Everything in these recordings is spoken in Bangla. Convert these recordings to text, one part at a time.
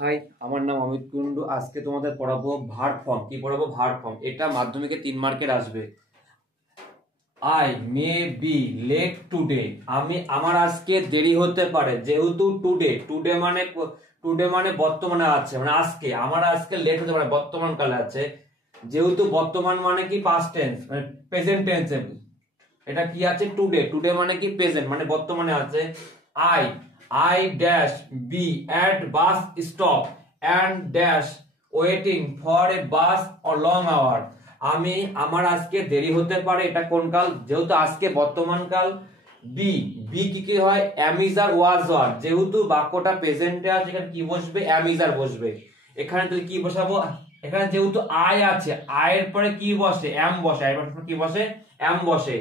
হাই, আমার নাম অমিত কুন্ডু। আজকে তোমাদের পড়াবো ভার্ব ফর্ম। কি পড়াবো? Verb form. এটা মাধ্যমিকে 3 মার্কের আসবে। I may be late today. আমার আজকে দেরি হতে পারে। যেহেতু টুডে মানে বর্তমানে আছে, মানে আজকে আমার আজকে লেট হতে পারে, বর্তমান কালে আছে। যেহেতু বর্তমান মানে কি পাস্ট টেন্স, মানে প্রেজেন্ট টেন্স। এটা কি আছে? টুডে মানে কি প্রেজেন্ট, মানে বর্তমানে আছে। I I dash be at bus stop and dash waiting for a bus or long hour. আমার আজকে দেরি হতে পারে। এটা কোন কাল? যেহেতু আজকে বর্তমান কাল। বি বি কি হয়? Am is are was were. যেহেতু বাক্যটা প্রেজেন্টে আছে, এখানে কি বসবে? এম ইজ আর বসবে। এখানে তুই কি বসাবো? এখানে যেহেতু আই আছে, আয়ের পরে কি বসে? এম বসে। আয়ের পরে কি বসে? এম বসে।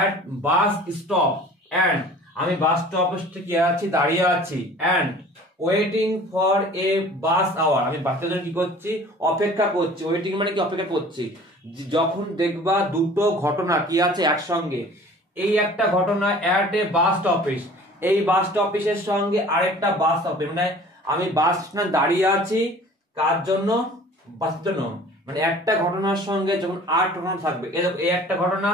এট বাস স্টপ এন্ড, আমি বাস স্টপে কি আছি? দাঁড়িয়ে আছি। And waiting for a bus hour, আমি বাসের জন্য কি করছি? অপেক্ষা করছি। ওয়েটিং মানে কি? অপেক্ষা করছি। যখন দেখবা দুটো ঘটনা কি আছে একসঙ্গে, এই একটা ঘটনা এট এ বাস স্টপেজ, এই বাস স্টপেজের সঙ্গে আরেকটা বাস স্টপেজ, মানে আমি বাস স্ট্যান্ড দাঁড়িয়ে আছি কার জন্য? বাসের জন্য। মানে একটা ঘটনার সঙ্গে যখন আর ঘটনা থাকবে, এই একটা ঘটনা,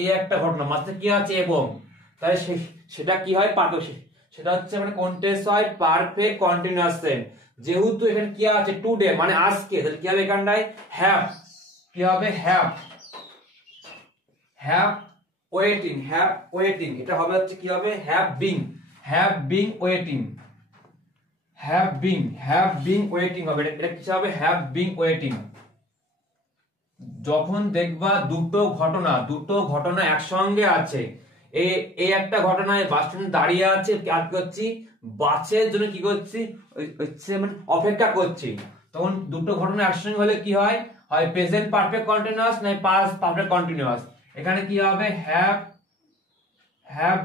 এই একটা ঘটনা, মাঝে কি আছে? এবং তাহলে সেটা কি হয়? সেটা হচ্ছে মানে কন্টিনিউয়াস হয়, পারফেক্ট কন্টিনিউয়াস টেন্স। যেহেতু এখানে কি আছে? টুডে মানে আজকে, তাহলে কি হবে এখানটায়? হ্যাভ। কি হবে? Have waiting. এটা হবে হচ্ছে কি হবে? Have being waiting. Have being waiting হবে। এটা কি হবে? Have being waiting. যখন দেখবা দুটো ঘটনা একসঙ্গে আছে, এই একটা ঘটনায় বাস স্ট্যান্ডে দাঁড়িয়ে আছে, আর কি করছি? বাসের জন্য কি করছি? হচ্ছে মানে অপেক্ষা করছি। তখন দুটো ঘটনা একসঙ্গে হলে কি হয়? হয় প্রেজেন্ট পারফেক্ট কন্টিনিউয়াস, না পাস্ট পারফেক্ট কন্টিনিউয়াস। এখানে কি হবে? হ্যাভ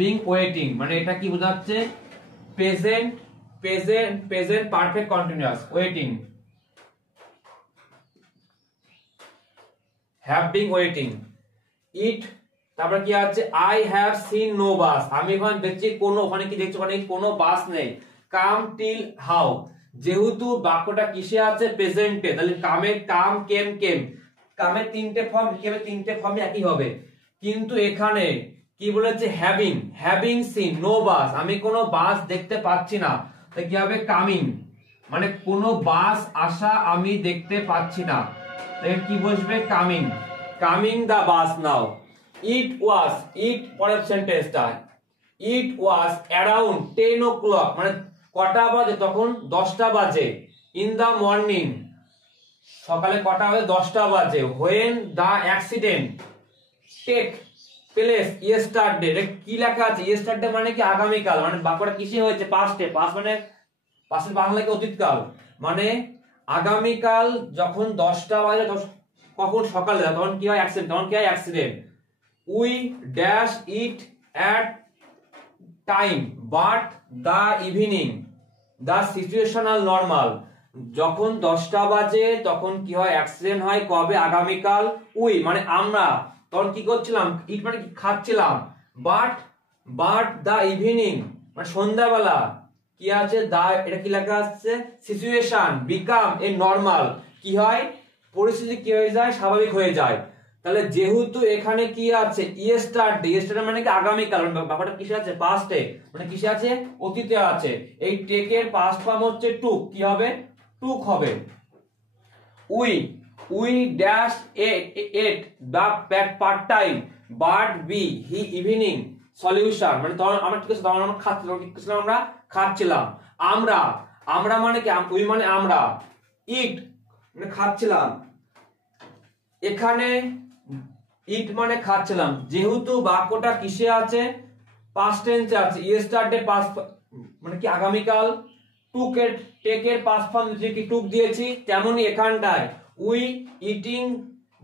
বিং ওয়েটিং, মানে এটা কি বোঝাচ্ছে? Present perfect continuous waiting. Have being waiting. It, তারপর কি আছে? I have seen no bus, আমি ওখানে দেখছি ওখানে কি দেখছি? ওখানে কোনো বাস নেই। কাম টিল হাউ, যেহেতু বাক্যটা কিসে আছে? প্রেজেন্টে, তাহলে কামের তিনটে ফর্ম, তিনটে ফর্মই একই হবে। কিন্তু এখানে কি বলেছে? হ্যাভিং সিন নো বাস, আমি কোনো বাস দেখতে পাচ্ছি না। তাই কি হবে? কামিং, মানে কোনো বাস আসা আমি দেখতে পাচ্ছি না। তাই কি বসবে? কামিং দা বাস নাও। ইট পরের সেন্টেন্সটা, ইট ওয়াজ অ্যারাউন্ড 10 o'clock, মানে কটা বাজে? তখন 10টা বাজে। ইন দা মর্নিং, সকালে কটা বাজে? 10টা বাজে। When the accident take place yesterday, কি লেখা আছে? ইয়েস্টারডে মানে কি? আগামীকাল। মানে বাক্যটা কিসে হয়েছে? পাস্টে। পাস্ট মানে পাস্টের বাংলা কি? অতীতকাল। মানে আগামীকাল যখন 10টা বাজে, কখন? সকালে। তখন কি হয়? Accident. We dash it at time but the evening the situational normal, যখন 10টা বাজে তখন কি হয়? অ্যাক্সিডেন্ট হয়। কবে? আগামীকাল। উই মানে আমরা, তখন কি করছিলাম? ইট মানে কি? খাচ্ছিলাম। বাট দা ইভিনিং মানে সন্ধ্যাবেলা কি আছে? দা, এটা কি লেখা আছে? সিচুয়েশন বিকাম এ নরমাল, কি হয়? পরিস্থিতি কি হয়ে যায়? স্বাভাবিক হয়ে যায়। তাহলে যেহেতু এখানে কি আছে? ইয়েস্টারডে মানে কি? আগামীকাল। ব্যাপারটা কিসে আছে? পাস্টে, মানে কিসে আছে? অতীতে আছে। এই টেকের পাস্ট ফর্ম হচ্ছে টুক। কি হবে? টুক হবে। We dash at the part time but be he evening solution, মানে তখন আমরা কি করছিলাম? আমরা খাচ্ছিলাম। আমরা মানে কি? উই মানে আমরা। ইট মানে খাচ্ছিলাম। এখানে ইট মানে খাচ্ছিলাম। যেহেতু বাক্যটা কিসে আছে? পাস্ট টেন্সে আছে। ইয়েস্টারডে পাস্ট মানে কি? আগামীকাল। টেকের পাস্ট ফর্ম যে কি টুক দিয়েছি, তেমনি এখানটায় উই ইটিং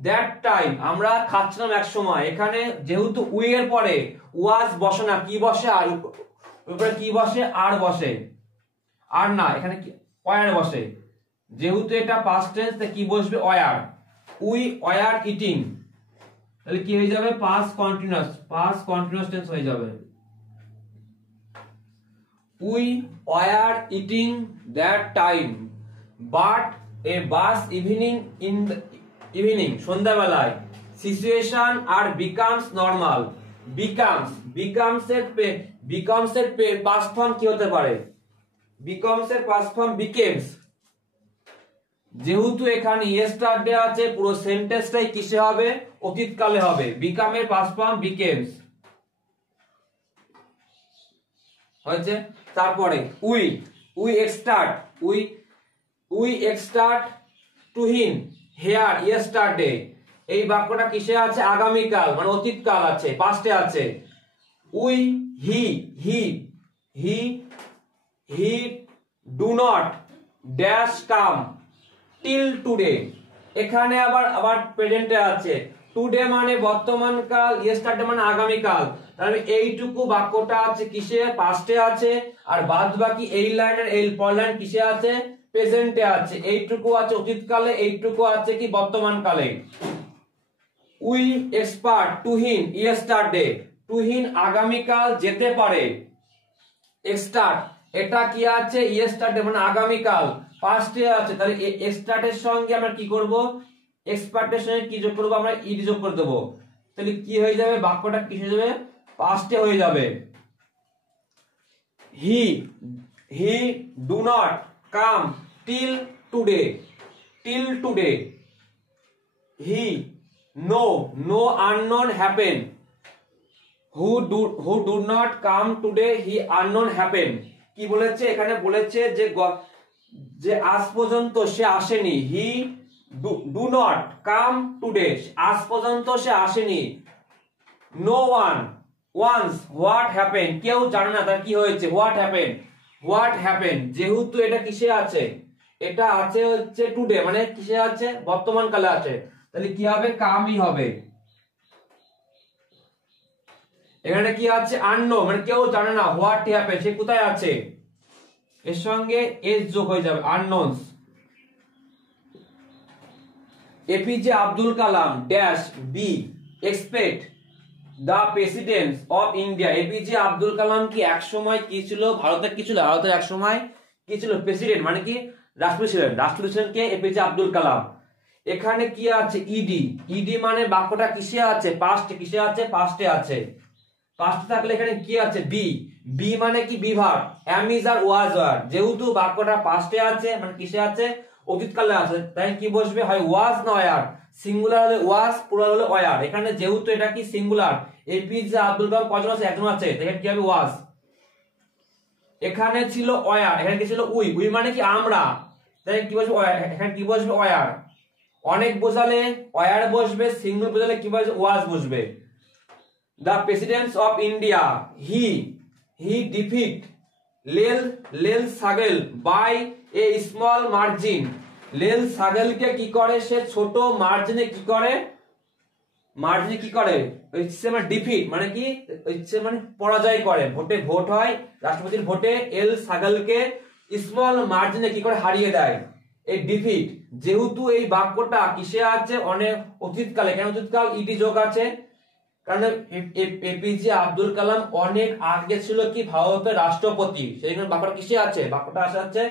দ্যাট টাইম, আমরা খাচ্ছিলাম এক সময়। এখানে যেহেতু উই এর পরে ওয়াজ বসে না, কি বসে? আর উপরে কি বসে? আর বসে। আর না, এখানে কি? ওয়ার বসে। যেহেতু এটা পাস্ট টেন্স, তাই কি বসবে? ওয়ার। উই ওয়ার ইটিং, তাহলে কি হয়ে যাবে? পাস্ট কন্টিনিউয়াস টেন্স হয়ে যাবে। We were eating that time but A bus evening সন্ধ্যাবেলায় সিচুয়েশন আর বিকামস নর্মাল। বিকামস এর পাস্ট ফর্ম কি হতে পারে? বিকামস এর পাস্ট ফর্ম বিকেমস। যেহেতু এখানে ইয়েস্টারডে আছে, পুরো সেন্টেন্সটাই কিসে হবে? অতীতকালে হবে। বিকাম এর পাস্ট ফর্ম বিকেমস হয়েছে। তারপরে we exhort to him here yesterday, এই বাক্যটা কিসে আছে? আগামীকাল মানে অতীতকাল আছে, পাস্টে আছে। We he do not dash come till today, এখানে আবার প্রেজেন্টে আছে। টুডে মানে বর্তমান কাল, ইয়েস্টারডে মানে আগামীকাল। তাহলে এইটুকু বাক্যটা আছে কিসে? পাস্টে আছে। আর বাদ বাকি এই লাইনের এই পরের লাইন কিসে আছে? প্রেজেন্টে আছে। এইটুকু আছে অতীতকালে, এইটুকু আছে কি বর্তমান কালে। We expert to him yesterday, to him আগামীকাল যেতে পারে। এক্সটার্ট এটা কি আছে? ইয়েস্টারডে মানে আগামীকাল, পাস্টে আছে। তাহলে এক্সটার্টের সঙ্গে আমরা কি করব? এক্সপার্টের সঙ্গে কি যোগ করব? আমরা ইডি যোগ করে দেব। তাহলে কি হয়ে যাবে? বাক্যটা কি হয়ে যাবে? পাস্টে হয়ে যাবে। He do not come till today he no unknown happen who do not come today he unknown happen। কি বলেছে এখানে? বলেছে যে আজ পর্যন্ত সে আসেনি। He do not come today, আজ পর্যন্ত সে আসেনি। No one once what happen, কেউ জানে না তার কি হয়েছে। হোয়াট হ্যাপেন যেহেতু এটা কিসে আছে? এটা আছে হচ্ছে টুডে মানে কিসে আছে? বর্তমান কালে আছে। তাহলে কি হবে? কামই হবে। এখানে কি আছে? আননো মানে কেউ জানে না। হোয়াট হ্যাপেন সে কোথায় আছে, এর সঙ্গে এস যোগ হয়ে যাবে, announces. APJ Abdul Kalam dash be expect the president of India. APJ Abdul Kalam কি এক সময় কি ছিল? ভারতের কি ছিল? ভারতের এক সময় কি ছিল? প্রেসিডেন্ট মানে কি? রাষ্ট্রপতি ছিলেন। রাষ্ট্রপতি ছিলেন কে? এপিজে আব্দুল কালাম। এখানে কি আছে? ইডি মানে বাক্যটা কিসে আছে? পাস্টে। কিসে আছে? পাস্টে আছে। পাস্টে থাকলে এখানে কি আছে? বি মানে কি? বিভাগ। Am is are was were, যেহেতু বাক্যটা পাস্টে আছে মানে কিসে আছে? অতীতকালে আছে। তাই কি বসবে? হয় ওয়াজ না ওয়ার। সিঙ্গুলার হলে ওয়াজ, প্লুরাল হলে ওয়ার। এখানে যেহেতু এটা কি সিঙ্গুলার, এপিজে আব্দুল কালাম কজন আছে? একজন আছে। এখানে কি হবে? ওয়াজ। এখানে ছিল ওয়ার, এখানে কি ছিল? উই মানে কি? আমরা। তাই কি বসবে? এখানে কি বসবে? ওয়ার। অনেক বোঝালে ওয়ার বসবে, সিঙ্গুলার বোঝালে কি বসবে? ওয়াজ বসবে। The president of India he defeat Lel Sagel by a small margin। লেল সাগেলকে কি করে? সে ছোট মার্জিনে কি করে? মানে ডিফিট মানে কি? মানে পরাজয় করে। ভোট হয়, রাষ্ট্রপতির ভোটে এল সাগেলকে স্মল মার্জিনে কি করে? হারিয়ে দেয়। এই ডিফিট যেহেতু এই বাক্যটা কিসে আছে? অনেক অতীতকালে। কেন অতীতকাল? ইডি যোগ আছে। কারণ এপিজে আব্দুল কালাম অনেক আগে ছিল কি? ভারতের রাষ্ট্রপতি। সেই জন্য বাক্যটা কিসে আছে? বাক্যটা আছে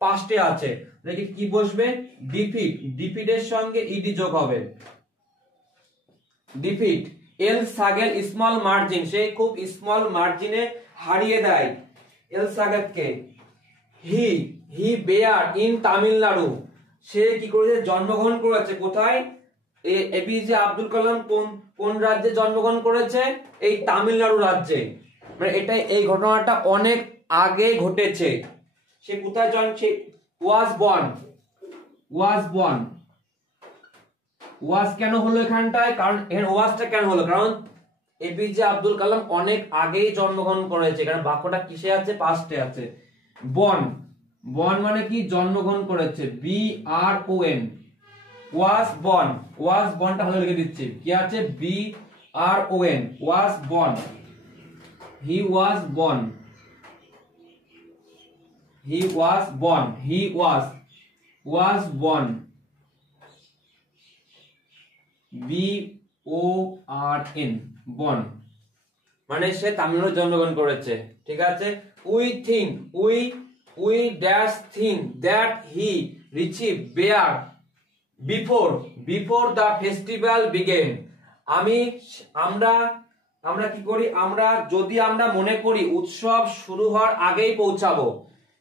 পাস্টে আছে। দেখি কি বসবে? ডিফিটের সঙ্গে ইডি যোগ হবে। ডিফিট এল সাগেল স্মল মার্জিন, সে খুব স্মল মার্জিনে হারিয়ে দেয় এল সাগেলকে। হি বেয়ার ইন তামিলনাড়ু, সে কি করেছে? জন্মগ্রহণ করেছে। কোথায়? এপিজে আব্দুল কালাম কোন রাজ্যে জন্মগ্রহণ করেছে? এই তামিলনাড়ু রাজ্যে। মানে এটা এই ঘটনাটা অনেক আগে ঘটেছে। সে কোথায় সে ওয়াজ বর্ন। ওয়াজ কেন হলো এখানটায়? কারণ এখানে ওয়াজটা কেন হলো? কারণ এপিজে আব্দুল কালাম অনেক আগেই জন্মগ্রহণ করেছে। কারণ বাক্যটা কিসে আছে? পাস্টে আছে। বর্ন মানে কি? জন্মগ্রহণ করেছে। BRON ওয়াজ বর্নটা ভালো লিখে দিচ্ছি। কি আছে? BRON was born. He was born BORN born. মানে সে তামিলনাড়ু জন্মগ্রহণ করেছে, ঠিক আছে। We think, we dash think that he receive bear before the festival began. আমরা কি করি, যদি আমরা মনে করি উৎসব শুরু হওয়ার আগেই পৌঁছাবো।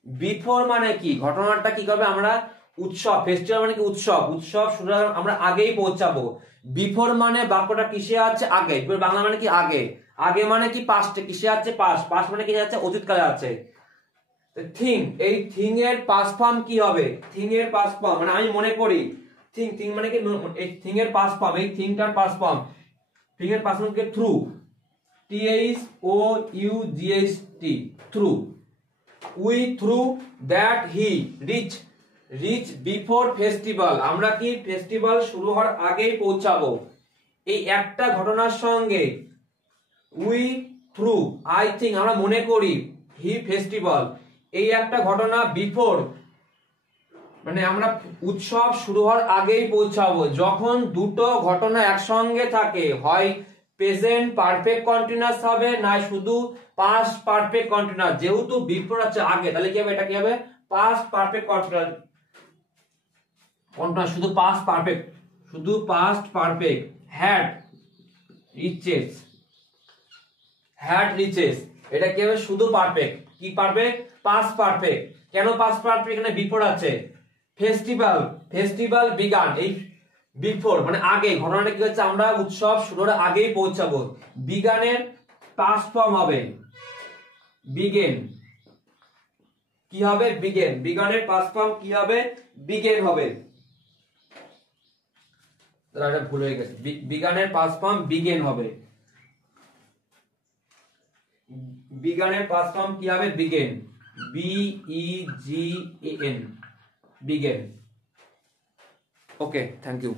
বিফোর মানে কি, ঘটনাটা কি করবে, আমরা উৎসব, ফেস্টিভ্যাল মানে কি উৎসব শুরু হওয়ার আমরা আগেই পৌঁছাবো। বিফোর মানে বাক্যটা কিসে আছে, আগে। বাংলা মানে কি আগে মানে কি পাস্টে, কিসে আছে পাস্ট মানে কি আছে অতীতকালে আছে। থিং, এই থিং এর পাস্ট ফর্ম কি হবে, থিং এর পাস্ট ফর্ম মানে আমি মনে করি, থিং মানে কি, এই থিং এর পাস্ট ফর্ম, এই থিংটার পাস্ট ফর্ম, থিং এর পাস্ট ফর্ম কি through, THOUGHT, through. We through that he reach before festival, আমরা কি ফেস্টিভ্যাল শুরু হওয়ার আগেই পৌঁছাবো। এই একটা ঘটনার সঙ্গে উই থ্রু, আই থিঙ্ক আমরা মনে করি, হি ফেস্টিভ্যাল, এই একটা ঘটনা বিফোর মানে আমরা উৎসব শুরু হওয়ার আগেই পৌঁছাবো। যখন দুটো ঘটনা একসঙ্গে থাকে, হয় প্রেজেন্ট পারফেক্ট কন্টিনিউয়াস হবে, না শুধু পাস্ট পারফেক্ট কন্টিনিউয়াস। যেহেতু বিফোর আছে আগে, তাহলে কি হবে, এটা কি হবে পাস্ট পারফেক্ট কন্টিনিউয়াস, শুধু পাস্ট পারফেক্ট। হ্যাড রিচেস, এটা কি হবে শুধু পারফেক্ট, কি পারফেক্ট, পাস্ট পারফেক্ট। কেন পাস্ট পারফেক্ট, এখানে বিফোর আছে। ফেস্টিভ্যাল বিগান, এই বিফোর মানে আগে, ঘটনাটা কি হচ্ছে, আমরা উৎসব শুরুর আগেই পৌঁছাবো। বিগানের পাস্ট ফর্ম হবে বিগেন, কি হবে বিগেন, বিগানের পাস্ট ফর্ম কি হবে, বিগেন হবে। এটা ভুল হয়ে গেছে, বিগানের পাস্ট ফর্ম বিগেন হবে, বিগানের পাস্ট ফর্ম কি হবে, began, BEGAN, began. Okay, thank you.